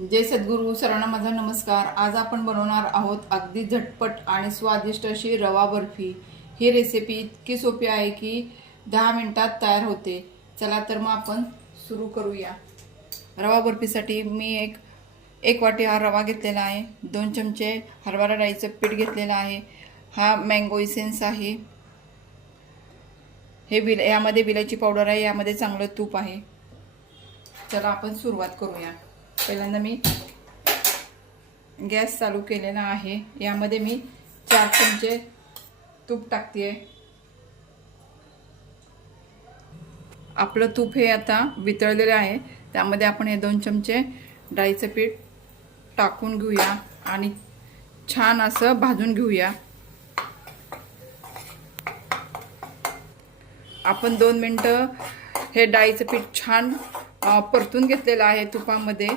जय सद्गुरू सरांना माझा नमस्कार. आज आपण बनवणार आहोत अगदी झटपट आणि स्वादिष्ट अशी रवा बर्फी. ही रेसिपी इतकी सोपी आहे की दहा मिनटात तयार होते. चला तर मग आपण सुरू करूया. रवा बर्फीसाठी मी एक एक वाटी हा रवा घेतलेला आहे. दोन चमचे हरभरा डाळीचं पीठ घेतलेलं आहे. हा मँगो इसेन्स आहे. हे बिल यामध्ये बिलाची पावडर आहे. यामध्ये चांगलं तूप आहे. चला आपण सुरुवात करूया. पहिल्यांदा मी गॅस चालू केलेला आहे. यामध्ये मी चार चमचे तूप टाकते आपलं तूप हे आता वितळलेलं आहे. त्यामध्ये आपण हे दोन चमचे डाळीचं पीठ टाकून घेऊया आणि छान असं भाजून घेऊया. आपण दोन मिनटं हे डाळीचं पीठ छान परतून घेतलेलं आहे तुपामध्ये.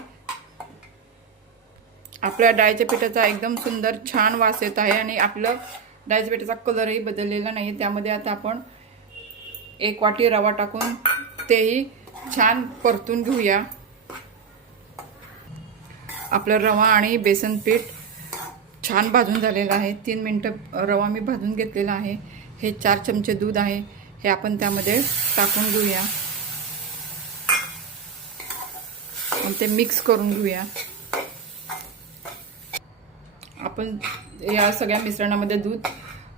आपल्या डाळीच्या पिठाचा एकदम सुंदर छान वास येत आहे आणि आपलं डाळीच्या पिठाचा कलरही बदललेला नाही त्यामध्ये आता आपण एक वाटी रवा टाकून तेही छान परतून घेऊया. आपलं रवा आणि बेसन पीठ छान भाजून झालेलं आहे. तीन मिनटं रवा मी भाजून घेतलेला आहे. हे चार चमचे दूध आहे. हे आपण त्यामध्ये टाकून घेऊया. आणि ते मिक्स करून घेऊया. आपण या सगळ्या मिश्रणामध्ये दूध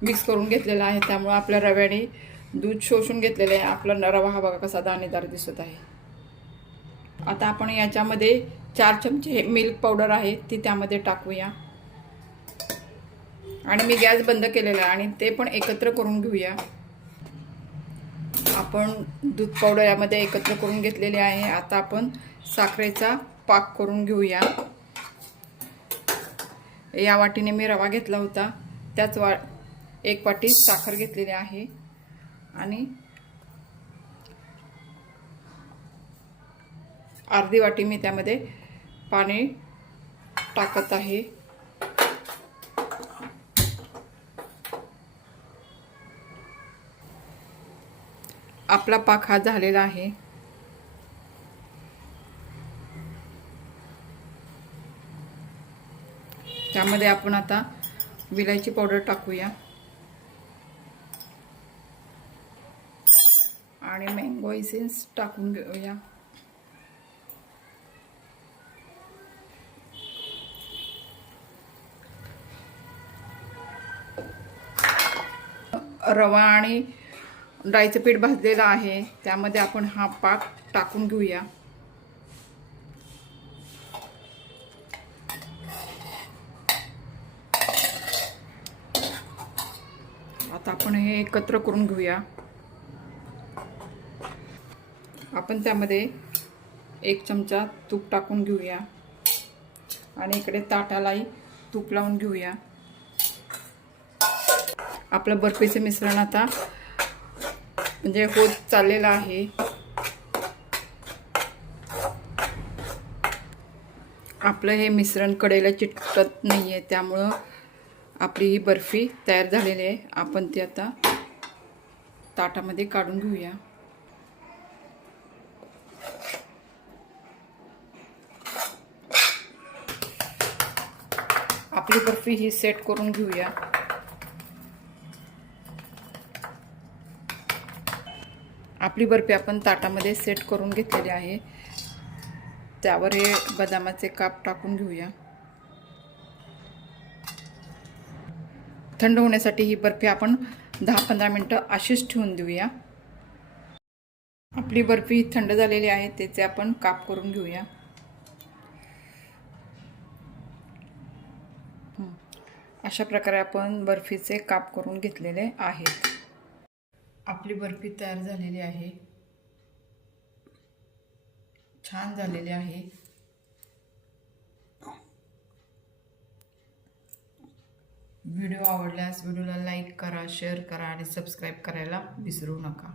मिक्स करून घेतलेलं आहे. त्यामुळं आपल्या रव्याने दूध शोषून घेतलेलं आहे. आपला रवा हा बघा कसा दाणेदार दिसत आहे. आता आपण याच्यामध्ये चार चमचे मिल्क पावडर आहे ती त्यामध्ये टाकूया. आणि मी गॅस बंद केलेला आहे आणि ते पण एकत्र करून घेऊया. आपण दूध पावडर यामध्ये एकत्र करून घेतलेले आहे. आता आपण साखरेचा पाक करून घेऊया. या वाटीने मी रवा घेतला होता. त्याच वा एक वाटी साखर घेतलेली आहे. आणि अर्धी वाटी मी त्यामध्ये पाणी टाकत आहे. आपला पाक हा झालेला आहे. त्यामध्ये आपण आता विलायची पावडर टाकूया. आणि मँगो इसेन्स टाकून घेऊया. रवा आणि डाळीचं पीठ भाजलेलं आहे. त्यामध्ये आपण हा पाक टाकून घेऊया आता आपण हे एकत्र करून घेऊया. आपण त्यामध्ये एक चमचा तूप टाकून घेऊया. आणि इकडे ताटालाही तूप लावून घेऊया. आपलं बर्फीचं मिश्रण आता म्हणजे होत चाललेलं आहे. आपलं हे मिश्रण कडेला चिटकत नाही आहे त्यामुळं आपली ही बर्फी तयार झालेली आहे. आपण ती आता ताटामध्ये काढून घेऊया. आपली बर्फी ही सेट करून घेऊया. आपली बर्फी आपण ताटामध्ये सेट करून घेतलेली आहे. त्यावर हे बदामाचे काप टाकून घेऊया. थंड होण्यासाठी ही बर्फी आपण दहा पंधरा मिनटं अशीच ठेवून देऊया. आपली बर्फी थंड झालेली आहे त्याचे आपण काप करून घेऊया. अशा प्रकारे आपण बर्फीचे काप करून घेतलेले आहेत. आपली बर्फी तयार झालेली आहे. छान झालेली आहे. व्हिडिओ आवडल्यास व्हिडिओला लाईक करा शेअर करा आणि सबस्क्राईब करायला विसरू नका.